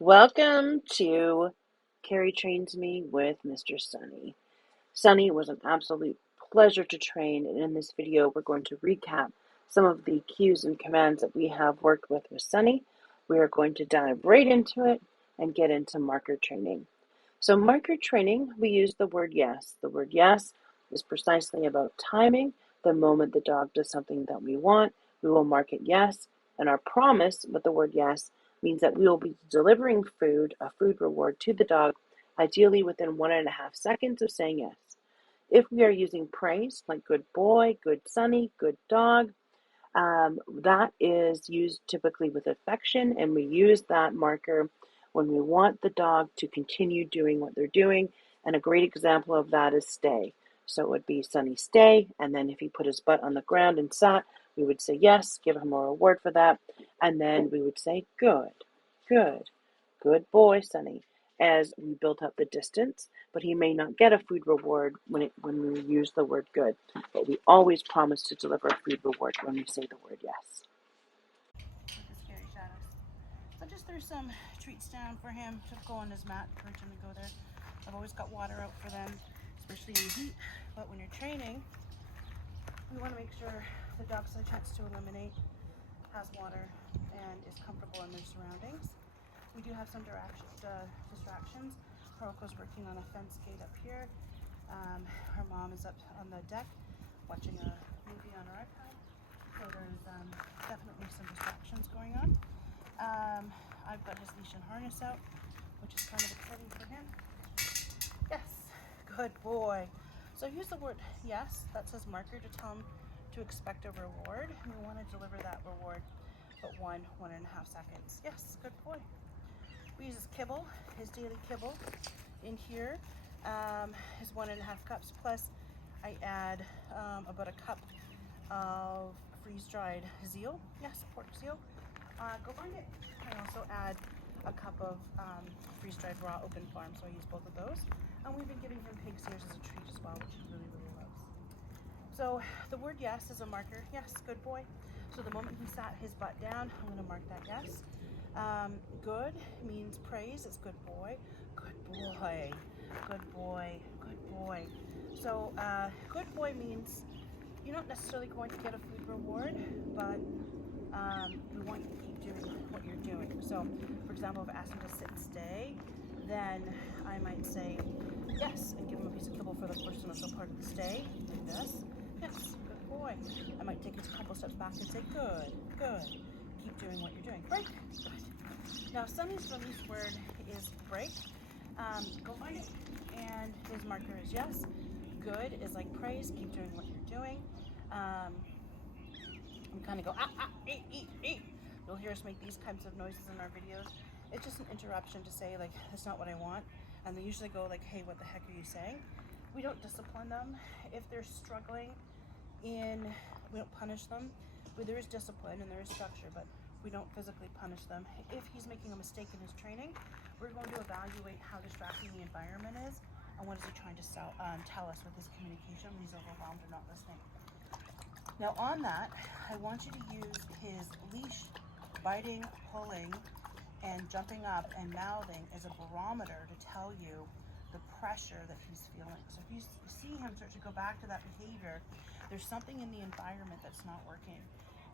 Welcome to Carrie Trains Me with Mr. Sonny. Sonny was an absolute pleasure to train, and in this video we're going to recap some of the cues and commands that we have worked with Sonny. We are going to dive right into it and get into marker training. So marker training, we use the word yes. The word yes is precisely about timing. The moment the dog does something that we want, we will mark it yes. And our promise with the word yes means that we will be delivering food, a food reward to the dog, ideally within 1.5 seconds of saying yes. If we are using praise, like good boy, good Sonny, good dog, that is used typically with affection, and we use that marker when we want the dog to continue doing what they're doing. And a great example of that is stay. So it would be Sonny stay, and then if he put his butt on the ground and sat, we would say yes, give him a reward for that, and then we would say good, good, good boy, Sonny, as we built up the distance. But he may not get a food reward when we use the word good. But we always promise to deliver a food reward when we say the word yes. With the scary shadows. So just threw some treats down for him to go on his mat, encourage him to go there. I've always got water out for them, especially in the heat. But when you're training, we want to make sure the dog's had a chance to eliminate, has water, and is comfortable in their surroundings. We do have some distractions. Hiroko's working on a fence gate up here. Her mom is up on the deck watching a movie on her iPad. So there's definitely some distractions going on. I've got his leash and harness out, which is kind of exciting for him. Yes, good boy. So use the word yes, that's his marker to tell him to expect a reward. And we want to deliver that reward, but 1.5 seconds. Yes, good boy. We use his kibble, his daily kibble in here. His 1.5 cups, plus I add about a cup of freeze-dried zeal. Yes, pork zeal. Go find it. I also add a cup of freeze-dried raw open farm, so I use both of those. And we've been giving him pig's ears as a treat as well, which he really, really loves. So the word yes is a marker. Yes, good boy. So the moment he sat his butt down, I'm going to mark that yes. Good means praise. It's good boy. Good boy. Good boy. Good boy. So good boy means you're not necessarily going to get a food reward, but we want you to keep doing what you're doing. So, for example, if I ask him to sit and stay, then I might say yes and give him a piece of kibble for the first initial part of the stay. Do this. Yes, good boy. I might take it a couple steps back and say good, good. Keep doing what you're doing. Break. Good. Now, Sonny's release word is break. Go find it. And his marker is yes. Good is like praise. Keep doing what you're doing. We kind of go, eat, eat, eat. You'll hear us make these kinds of noises in our videos. It's just an interruption to say, like, that's not what I want. And they usually go like, hey, what the heck are you saying? We don't discipline them. If they're struggling we don't punish them. There is discipline and there is structure, but we don't physically punish them. If he's making a mistake in his training, we're going to evaluate how distracting the environment is and what is he trying to tell us with his communication when he's overwhelmed or not listening. Now on that, I want you to use his leash, biting, pulling, and jumping up and mouthing as a barometer to tell you the pressure that he's feeling. So if you see him start to go back to that behavior, there's something in the environment that's not working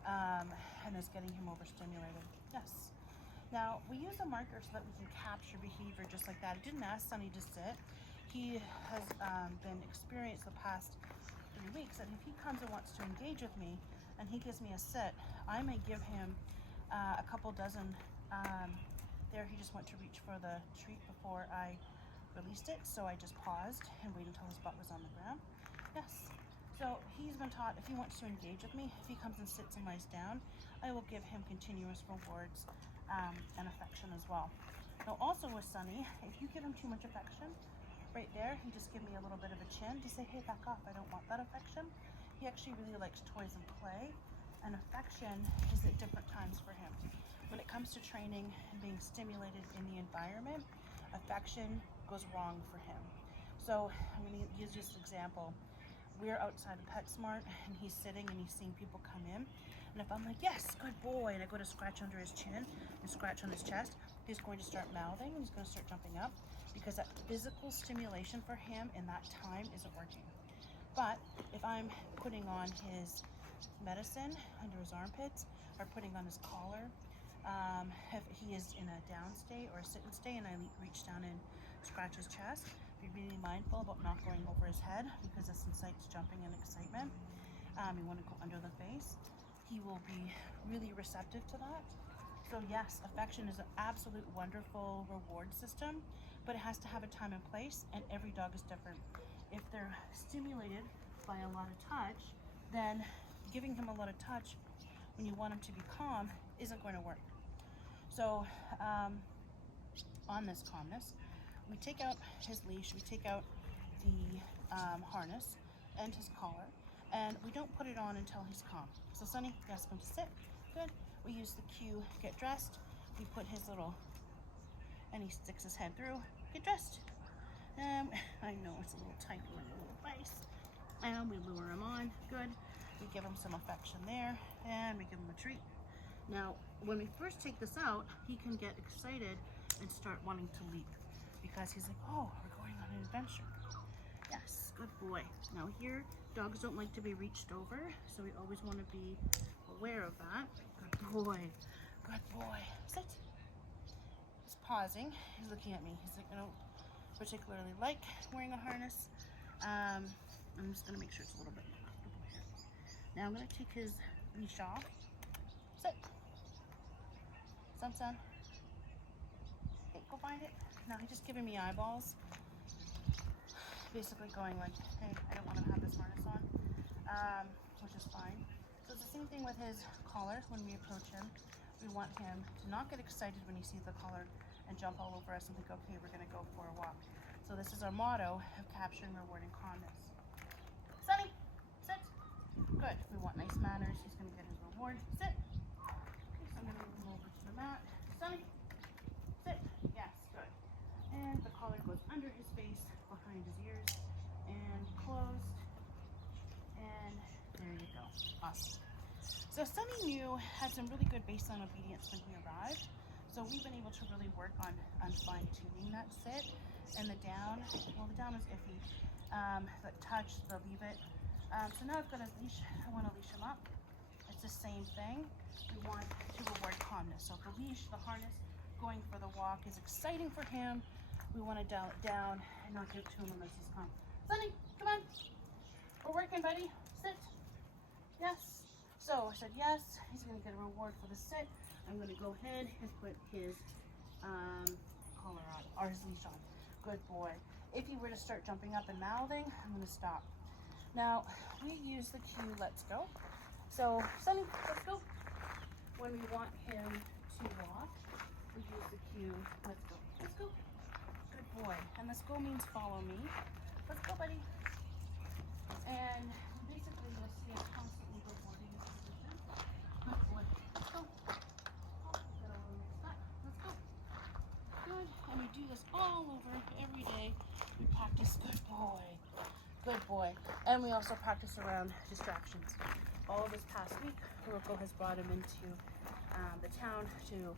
and is getting him overstimulated. Yes. Now, we use a marker so that we can capture behavior just like that. I didn't ask Sonny to sit. He has been experienced the past 3 weeks, and if he comes and wants to engage with me and he gives me a sit, I may give him a couple dozen. There he just went to reach for the treat before I released it, so I just paused and waited until his butt was on the ground. Yes. So he's been taught if he wants to engage with me, if he comes and sits and lies down, I will give him continuous rewards and affection as well. Now also with Sonny, if you give him too much affection, right there, he just give me a little bit of a chin to say, hey, back off, I don't want that affection. He actually really likes toys and play, and affection is at different times for him. When it comes to training and being stimulated in the environment, affection goes wrong for him. So I'm going to use this example. We're outside of PetSmart, and he's sitting and he's seeing people come in. And if I'm like, yes, good boy, and I go to scratch under his chin and scratch on his chest, he's going to start mouthing and he's going to start jumping up because that physical stimulation for him in that time isn't working. But if I'm putting on his medicine under his armpits or putting on his collar, if he is in a down state or a sit and stay and I reach down and scratch his chest, be really mindful about not going over his head because this incites jumping and excitement. You want to go under the face. He will be really receptive to that. So yes, affection is an absolute wonderful reward system, but it has to have a time and place, and every dog is different. If they're stimulated by a lot of touch, then giving him a lot of touch when you want him to be calm isn't going to work. So on this calmness, we take out his leash, we take out the harness and his collar, and we don't put it on until he's calm. So Sonny, you ask him to sit. Good. We use the cue, get dressed. We put his little, and he sticks his head through, get dressed. I know it's a little tiny one, a little face. And we lure him on. Good. We give him some affection there, and we give him a treat. Now, when we first take this out, he can get excited and start wanting to leap because he's like, oh, we're going on an adventure. Yes, good boy. Now here, dogs don't like to be reached over, so we always want to be aware of that. Good boy. Good boy. Sit. He's pausing. He's looking at me. He's like, I don't particularly like wearing a harness. I'm just going to make sure it's a little bit more comfortable here. Now I'm going to take his leash off. Sit. Son. Okay, go find it. Now he's just giving me eyeballs. Basically going like, hey, I don't want to have this harness on, which is fine. So it's the same thing with his collar. When we approach him, we want him to not get excited when he sees the collar and jump all over us and think, okay, we're going to go for a walk. So this is our motto of capturing, rewarding calmness. Sonny, sit. Good. We want nice manners. He's going to get his reward. Sit. Okay, so I'm going to move him over to the mat. Sonny, sit. Yes, good. And the collar goes under his face, behind his ears, and closed. And there you go. Awesome. So Sonny had some really good baseline obedience when he arrived. So we've been able to really work on fine-tuning that sit. And the down, well, the down is iffy. The touch, the leave it. So now I've got his leash. I want to leash him up. It's the same thing. We want to reward calmness. So the leash, the harness, going for the walk is exciting for him. We want to dial it down and not give it to him unless he's calm. Sonny, come on. We're working, buddy. Sit. Yes. So I said yes. He's going to get a reward for the sit. I'm going to go ahead and put his collar on, or his leash on. Good boy. If he were to start jumping up and mouthing, I'm going to stop. Now, we use the cue, let's go. So, Sonny, let's go. When we want him to walk, we use the cue, let's go. Let's go. Good boy. And let's go means follow me. Let's go, buddy. And basically, you'll see us constantly rewarding his position. Good boy. Let's go. Oh, get a little mixed up. Let's go. Good. And we do this all over every day. We practice. Good boy. Good boy. And we also practice around distractions. All this past week, Hiroko has brought him into the town to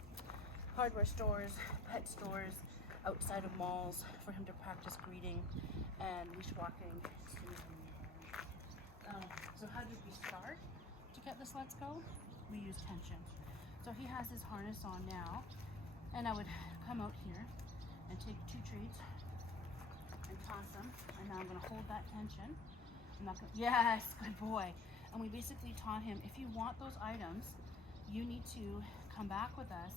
hardware stores, pet stores, outside of malls for him to practice greeting and leash walking. So how did we start to get this let's go? We use tension. So he has his harness on now, and I would come out here and take 2 treats and toss them, and now I'm going to hold that tension. I'm not gonna, yes, good boy. And we basically taught him, if you want those items, you need to come back with us,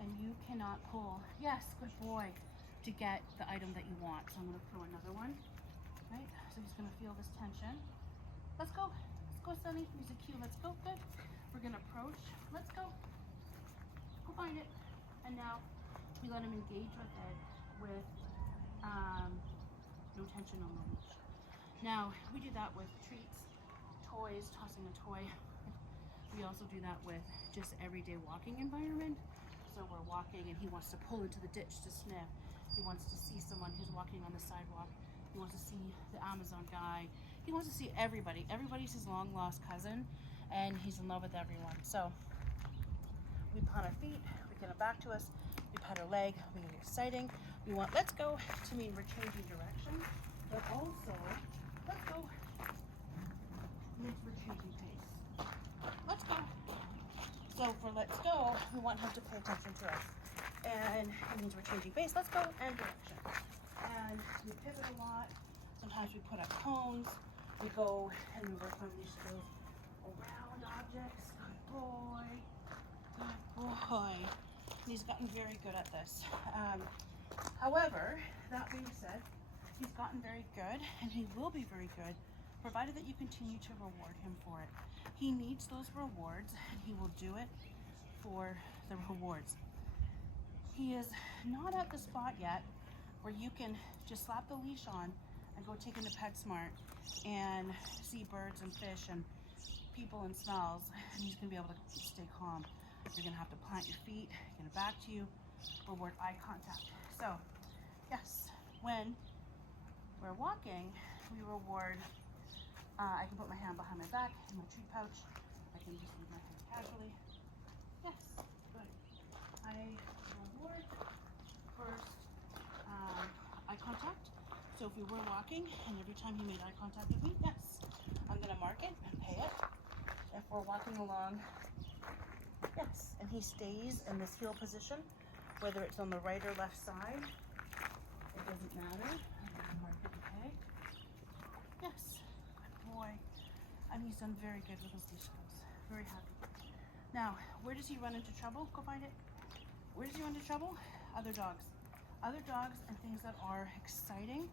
and you cannot pull, yes, good boy, to get the item that you want. So I'm going to throw another one, right? So he's going to feel this tension. Let's go, Sonny. Use a cue. Let's go. Good. We're going to approach. Let's go. Go find it. And now we let him engage with it with no tension on the leash. Now we do that with treats, toys, tossing a toy. We also do that with just everyday walking environment. So we're walking and he wants to pull into the ditch to sniff. He wants to see someone who's walking on the sidewalk. He wants to see the Amazon guy. He wants to see everybody. Everybody's his long lost cousin and he's in love with everyone. So we plant our feet, we get him back to us, We pat her leg, we get exciting. We want let's go to mean we're changing direction, but also let's go means we're changing pace. Let's go. So for let's go, we want him to pay attention to us. And it means we're changing pace. Let's go and direction. And we pivot a lot. Sometimes we put up cones. We go and we work on these skills around objects. Good boy. Good boy. And he's gotten very good at this. However, that being said, he's gotten very good and he will be very good provided that you continue to reward him for it. He needs those rewards and he will do it for the rewards. He is not at the spot yet where you can just slap the leash on and go take him to PetSmart and see birds and fish and people and smells, and he's gonna be able to stay calm. You're gonna have to plant your feet, get it back to you, reward eye contact. So, yes, when we're walking, we reward, I can put my hand behind my back in my treat pouch. I can just leave my hand casually. Yes, good. I reward first eye contact. So if we were walking and every time he made eye contact with me, yes, I'm gonna mark it and pay it. If we're walking along, yes, and he stays in this heel position, whether it's on the right or left side, it doesn't matter. I'm gonna mark it and pay. Yes, good boy. And he's done very good with his leash skills. Very happy. Now, where does he run into trouble? Go find it. Where does he run into trouble? Other dogs. Other dogs and things that are exciting,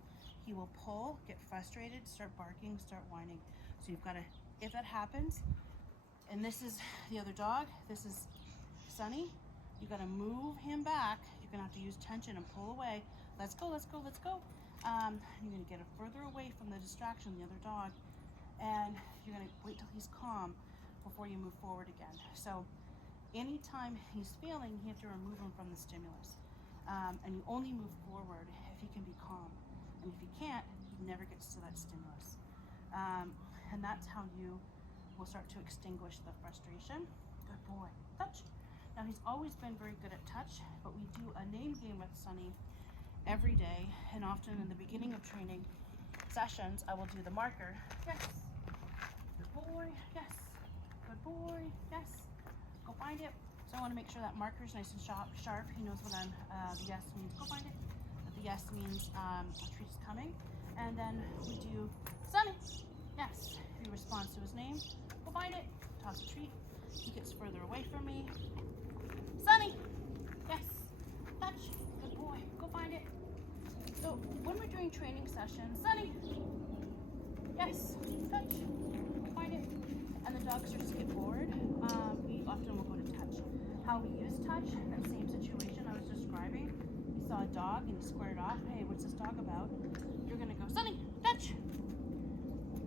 he will pull, get frustrated, start barking, start whining. So you've got to, if that happens, and this is the other dog, this is Sonny, you got to move him back. You're going to have to use tension and pull away. Let's go, let's go, let's go. You're going to get it further away from the distraction, the other dog, and you're going to wait till he's calm before you move forward again. So anytime he's failing, you have to remove him from the stimulus. And you only move forward if he can be calm. And if he can't, he never gets to that stimulus. And that's how you will start to extinguish the frustration. Good boy. Touch. Now he's always been very good at touch, but we do a name game with Sonny every day. And often in the beginning of training sessions, I will do the marker. Yes. Good boy. Yes. Good boy. Yes. Go find it. So I want to make sure that marker is nice and sharp. He knows what the yes means. Go find it. That the yes means a treat is coming. And then we do Sonny. Yes. If he responds to his name, go find it. Toss a treat. He gets further away from me. Sonny. Yes. Touch. Good boy. Go find it. So when we're doing training sessions, Sonny. Yes. Touch. Go find it. And the dog starts to get bored. We often will go to touch. How we use touch, that same situation I was describing. You saw a dog and you squared off. Hey, what's this dog about? You're gonna go, Sonny, touch.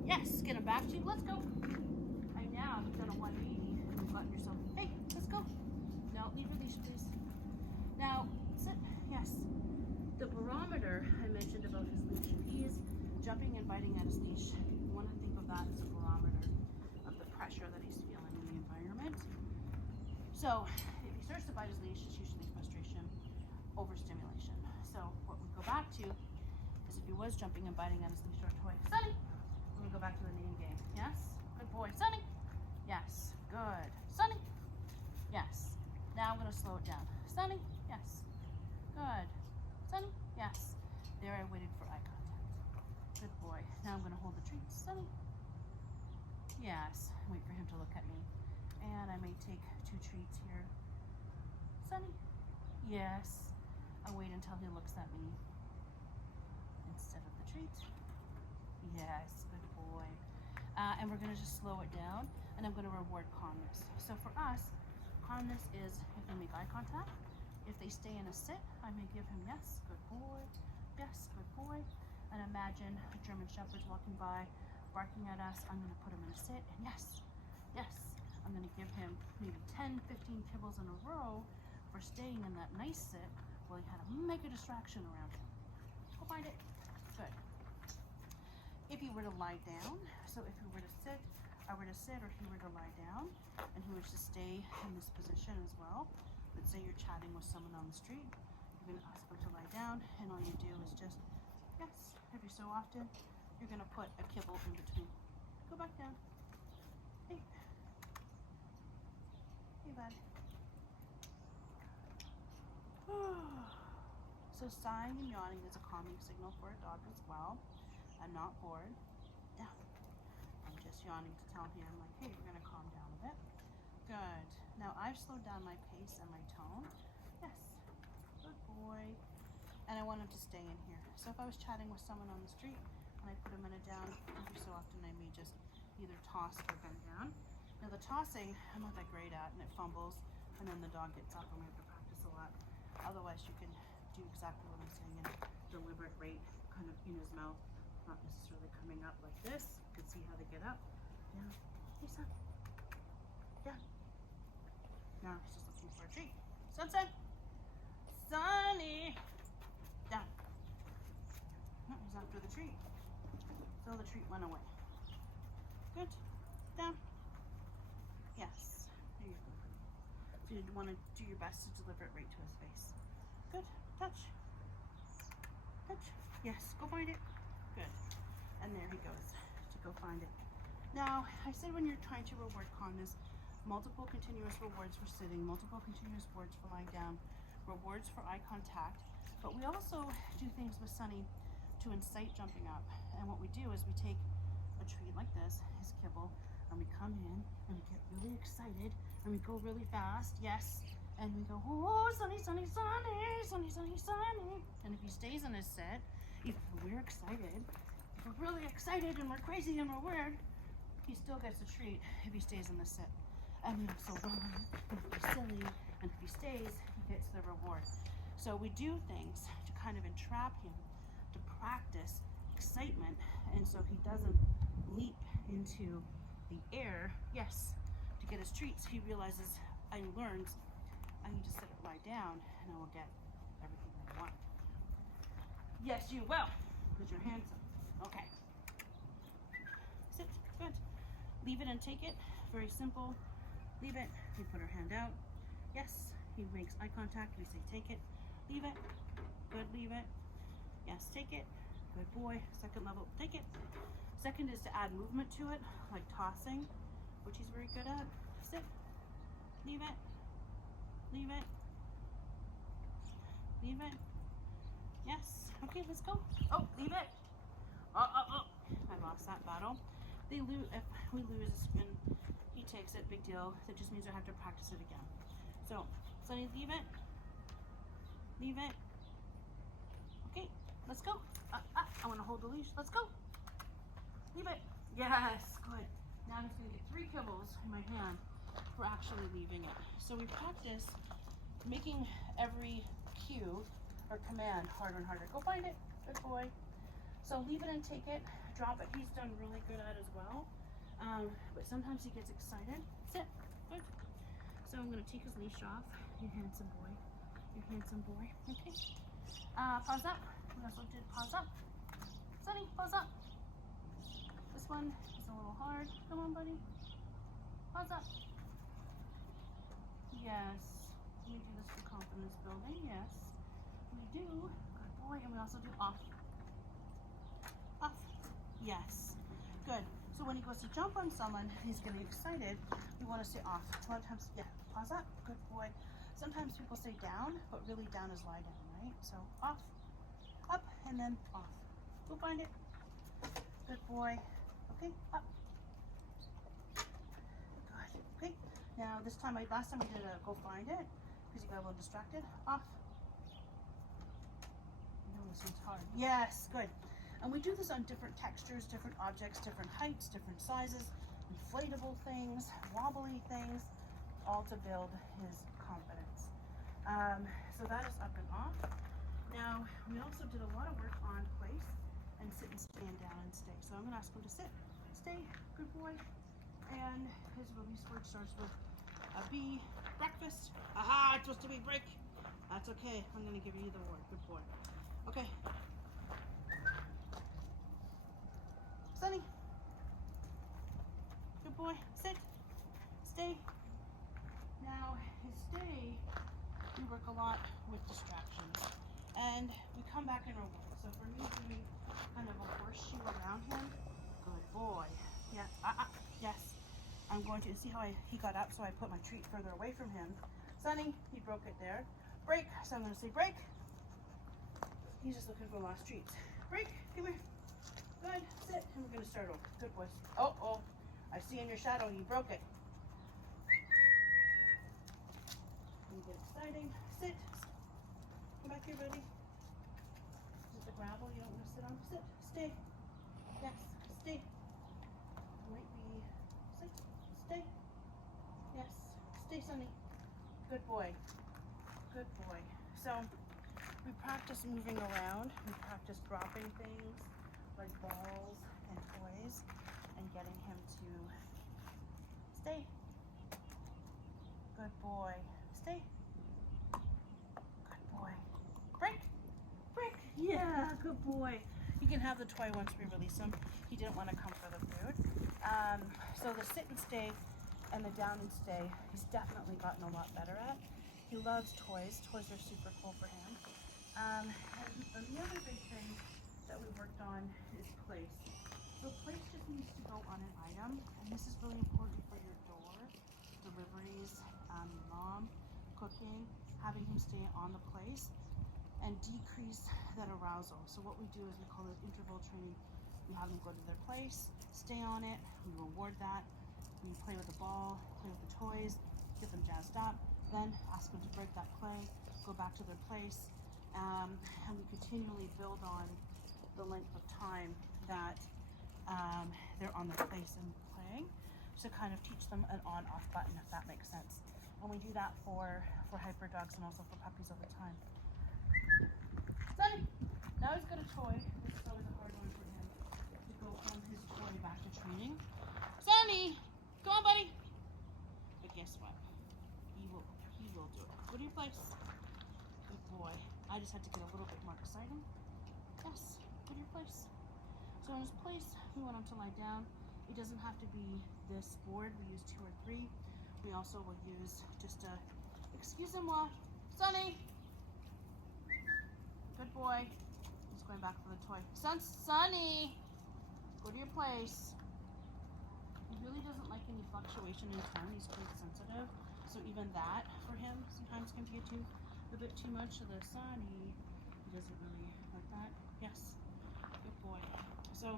Yes, get him back to you. Let's go. And now you've done a 180 and you've gotten yourself, hey, let's go. No, leave your leash, please. Now, sit. Yes. The barometer I mentioned about his leash. If he is jumping and biting at his leash, you want to think of that as a barometer of the pressure that he's feeling in the environment. So if he starts to bite his leash, it's usually frustration, overstimulation. So what we go back to is if he was jumping and biting at his leash or toy, Sonny, we're gonna go back to the name game. Yes, good boy, Sonny. Yes, good, Sonny. Yes. Now I'm gonna slow it down. Sonny, yes. Good. Sonny, yes. There I waited for eye contact. Good boy. Now I'm gonna hold the treat. Sonny. Yes. Wait for him to look at me. And I may take 2 treats here. Sonny. Yes. I'll wait until he looks at me instead of the treat. Yes, good boy. And we're gonna just slow it down, and I'm gonna reward calmness. So for us, calmness is if they make eye contact. If they stay in a sit, I may give him yes, good boy, yes, good boy. And imagine a German Shepherd's walking by, barking at us. I'm gonna put him in a sit, and yes, yes. I'm gonna give him maybe 10, 15 kibbles in a row for staying in that nice sit while he had a mega distraction around him. Go find it. Good. If he were to lie down, so if he were to sit, I were to sit, or he were to lie down, and he were to stay in this position as well, let's say you're chatting with someone on the street, you're gonna ask them to lie down, and all you do is just, yes, every so often, you're gonna put a kibble in between. Go back down. Hey. Hey, bud. So sighing and yawning is a calming signal for a dog as well. I'm not bored. Down. I'm just yawning to tell him, like, hey, you're gonna calm down a bit. Good. Now I've slowed down my pace and my tone. Yes. Good boy. And I want him to stay in here. So if I was chatting with someone on the street and I put him in a down, every so often I may just either toss or bend down. Now the tossing, I'm not that great at, and it fumbles, and then the dog gets up, and we have to practice a lot. Otherwise, you can do exactly what I'm saying in deliberate rate, kind of in his mouth, not necessarily coming up like this. You can see how they get up. Down. Hey, son. Down. Now he's just looking for a treat. Sunset. Sonny. Down. No, he's after the treat. So the treat went away. Good. Down. Yes. There you go. So you want to do your best to deliver it right to his face. Good. Touch. Touch. Yes. Go find it. Good. And there he goes to go find it. Now, I said when you're trying to reward calmness, multiple continuous rewards for sitting, multiple continuous rewards for lying down, rewards for eye contact, but we also do things with Sonny to incite jumping up. And what we do is we take a treat like this, his kibble, and we come in and we get really excited and we go really fast, yes, and we go, oh, Sonny, Sonny, Sonny, Sonny, Sonny, Sonny. And if he stays in his sit, if we're excited, if we're really excited and we're crazy and we're weird, he still gets a treat if he stays in the sit. And we also run, and if he's silly, and if he stays, he gets the reward. So we do things to kind of entrap him, to practice excitement, and so he doesn't leap into the air, yes, to get his treats. He realizes and learns, I need to sit or lie down, and I will get everything I want. Yes, you will. Put your hands up. Okay. Sit. Good. Leave it and take it. Very simple. Leave it. We put our hand out. Yes. He makes eye contact. We say take it. Leave it. Good. Leave it. Yes. Take it. Good boy. Second level. Take it. Second is to add movement to it, like tossing, which he's very good at. Sit. Leave it. Leave it. Leave it. Yes. Okay, let's go. Oh, leave it. Oh. I lost that battle. They lose if we lose and he takes it, big deal. That just means I have to practice it again. So, Sonny, leave it. Leave it. Okay, let's go. I want to hold the leash. Let's go. Leave it. Yes, good. Now I'm just going to get 3 kibbles in my hand for actually leaving it. So we practice making every cue or command harder and harder. Go find it. Good boy. So leave it and take it. Drop it. He's done really good at as well. But sometimes he gets excited. Sit. Good. So I'm going to take his leash off. You handsome boy. You handsome boy. Okay. Pause up. We also did pause up. Sonny, pause up. This one is a little hard. Come on, buddy. Pause up. Yes. We do this for confidence building. Yes. We do. Good boy. And we also do off. Off. Yes. Good. So when he goes to jump on someone, he's getting excited. We want to say off. A lot of times, yeah. Pause up. Good boy. Sometimes people say down, but really down is lie down, right? So off, up, and then off. Go find it. Good boy. Okay, up. Good. Okay. Now this time, last time I did a go find it because you got a little distracted. Off. I know this one's hard. Yes. Good. And we do this on different textures, different objects, different heights, different sizes, inflatable things, wobbly things, all to build his confidence. So that is up and off. Now, we also did a lot of work on place and sit and stand down and stay. So I'm going to ask him to sit, stay, good boy. And his release word starts with a B, breakfast. Aha, it's supposed to be break. That's okay. I'm going to give you the word. Good boy. Okay. Sonny. Good boy. Sit. Stay. Now, his stay we work a lot with distractions. And we come back in reward. So for me, doing kind of a horseshoe around him, good boy. Yeah, yes. I'm going to see how he got up, so I put my treat further away from him. Sonny, he broke it there. Break, so I'm going to say break. He's just looking for lost treats. Break, come here. Good, sit, and we're going to start over. Good boys. Oh, I see in your shadow, you broke it. You get exciting. Sit. Come back here, buddy. Is it the gravel you don't want to sit on? Sit, stay. Yes, stay. Might be, sit, stay. Yes, stay, Sonny. Good boy. Good boy. So, we practice moving around. We practice dropping things like balls and toys and getting him to stay. Good boy. Stay. Good boy. Break. Break. Yeah, good boy. You can have the toy once we release him. He didn't want to come for the food. So the sit and stay and the down and stay, he's definitely gotten a lot better at. He loves toys. Toys are super cool for him. And the other big thing that we worked on is place. So place just needs to go on an item, and this is really important for your door, deliveries, mom, cooking, having him stay on the place and decrease that arousal. So what we do is we call it interval training. We have them go to their place, stay on it, we reward that, we play with the ball, play with the toys, get them jazzed up, then ask them to break that play, go back to their place, and we continually build on the length of time that they're on the place and playing to kind of teach them an on-off button, if that makes sense. And we do that for hyper dogs and also for puppies over time. Sonny, now he's got a toy. This is always a hard one for him to go from his toy back to training. Sonny, come on, buddy. But guess what? He will do it. Go to your place. Good boy. I just had to get a little bit more exciting. Yes, go to your place. So in his place, we want him to lie down. It doesn't have to be this board. We use 2 or 3. We also will use just a, excusez-moi, Sonny. Good boy. He's going back for the toy. Sonny, go to your place. He really doesn't like any fluctuation in tone. He's quite sensitive. So even that for him sometimes can be a bit too much. So the Sonny, he doesn't really like that. Yes, good boy. So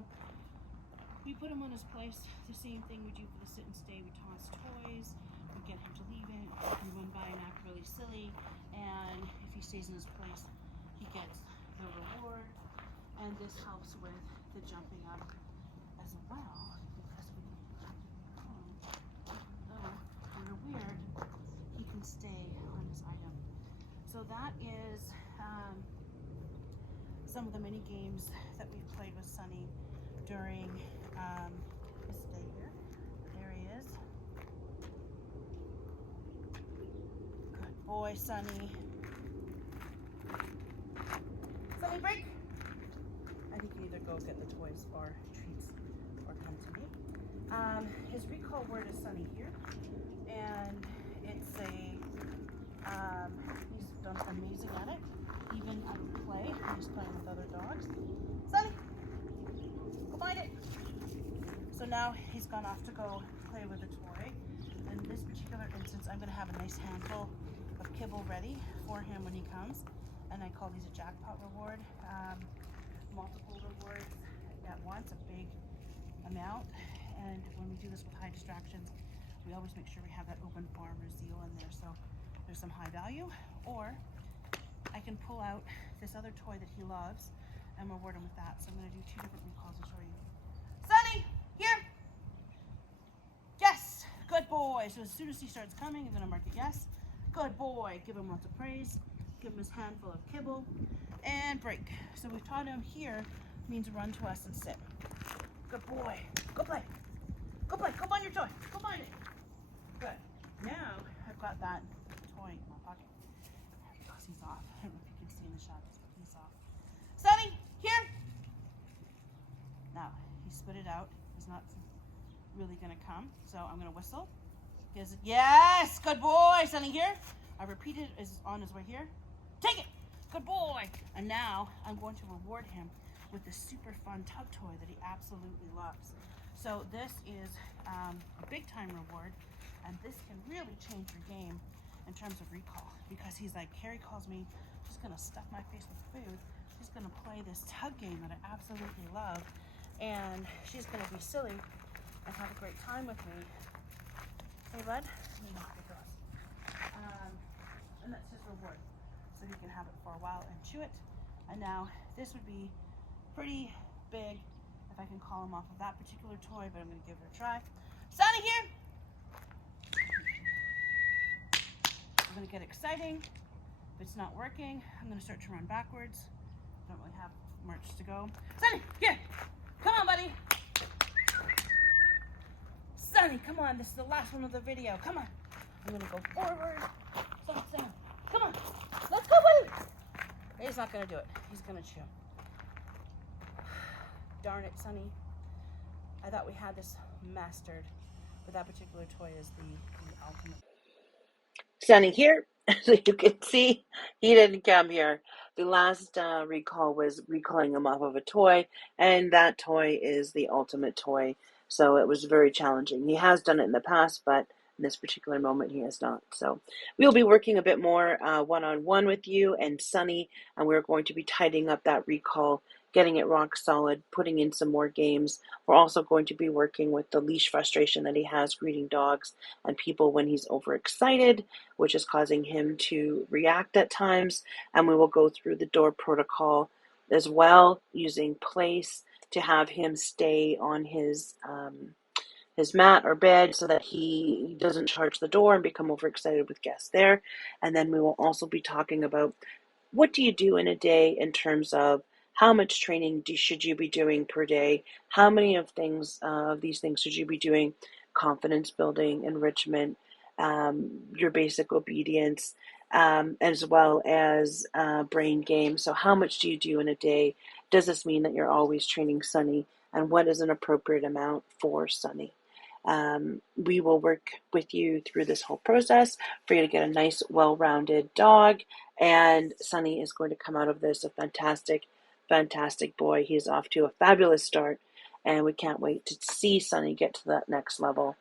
we put him on his place. The same thing we do for the sit and stay. We toss toys. We get him to leave it. We run by and act really silly. And if he stays in his place, he gets the reward. And this helps with the jumping up as well. Because when you're weird, he can stay on his item. So that is some of the mini games that we've played with Sonny during his stay here. There he is. Good boy, Sonny. Sonny, break. And he can either go get the toys or treats or come to me. His recall word is Sonny here. And it's a, he's done amazing at it. Even out of play, when he's playing with other dogs. Sonny, go find it. So now he's gone off to go play with a toy. In this particular instance, I'm going to have a nice handful of kibble ready for him when he comes. And I call these a jackpot reward. Multiple rewards at once, a big amount. And when we do this with high distractions, we always make sure we have that open farm or zeal in there. So there's some high value. Or I can pull out this other toy that he loves and reward him with that. So I'm going to do 2 different recalls and show you. Sonny, here. Yes, good boy. So as soon as he starts coming, I'm going to mark it yes. Good boy. Give him lots of praise. Give him his handful of kibble and break. So we've taught him here means run to us and sit. Good boy. Go play. Go play. Go find your toy. Go find it. Good. Now I've got that toy in my pocket. Because he's off. I don't know if you can see in the shadows, but he's off. Sonny, here. Now he spit it out. He's not really gonna come. So I'm gonna whistle. Yes, good boy, Sonny, here. I repeated is on his way here. Take it! Good boy! And now I'm going to reward him with this super fun tug toy that he absolutely loves. So this is a big time reward, and this can really change your game in terms of recall, because he's like, Carrie calls me, she's gonna stuff my face with food, she's gonna play this tug game that I absolutely love, and she's gonna be silly and have a great time with me. Hey bud, let me knock across. And that's his reward. So he can have it for a while and chew it. And now this would be pretty big if I can call him off of that particular toy, but I'm gonna give it a try. Sonny here! I'm gonna get exciting. If it's not working, I'm gonna start to run backwards. Don't really have much to go. Sonny, here! Come on, buddy! Sonny, come on, this is the last one of the video. Come on. I'm gonna go forward. Sonny, come on. Let's go, buddy! He's not gonna do it. He's gonna chew. Darn it, Sonny. I thought we had this mastered, but that particular toy is the ultimate. Sonny here. So you can see he didn't come here. The last recall was recalling him off of a toy, and that toy is the ultimate toy. So it was very challenging. He has done it in the past, but in this particular moment he has not. So we'll be working a bit more one-on-one with you and Sonny, and we're going to be tidying up that recall, getting it rock solid, putting in some more games. We're also going to be working with the leash frustration that he has greeting dogs and people when he's overexcited, which is causing him to react at times. And we will go through the door protocol as well, using place to have him stay on his mat or bed so that he doesn't charge the door and become overexcited with guests there. And then we will also be talking about what do you do in a day in terms of how much training should you be doing per day? How many of these things should you be doing? Confidence building, enrichment, your basic obedience, as well as brain games. So how much do you do in a day? Does this mean that you're always training Sonny? And what is an appropriate amount for Sonny? We will work with you through this whole process for you to get a nice, well-rounded dog. And Sonny is going to come out of this a fantastic, fantastic boy. He is off to a fabulous start, and we can't wait to see Sonny get to that next level.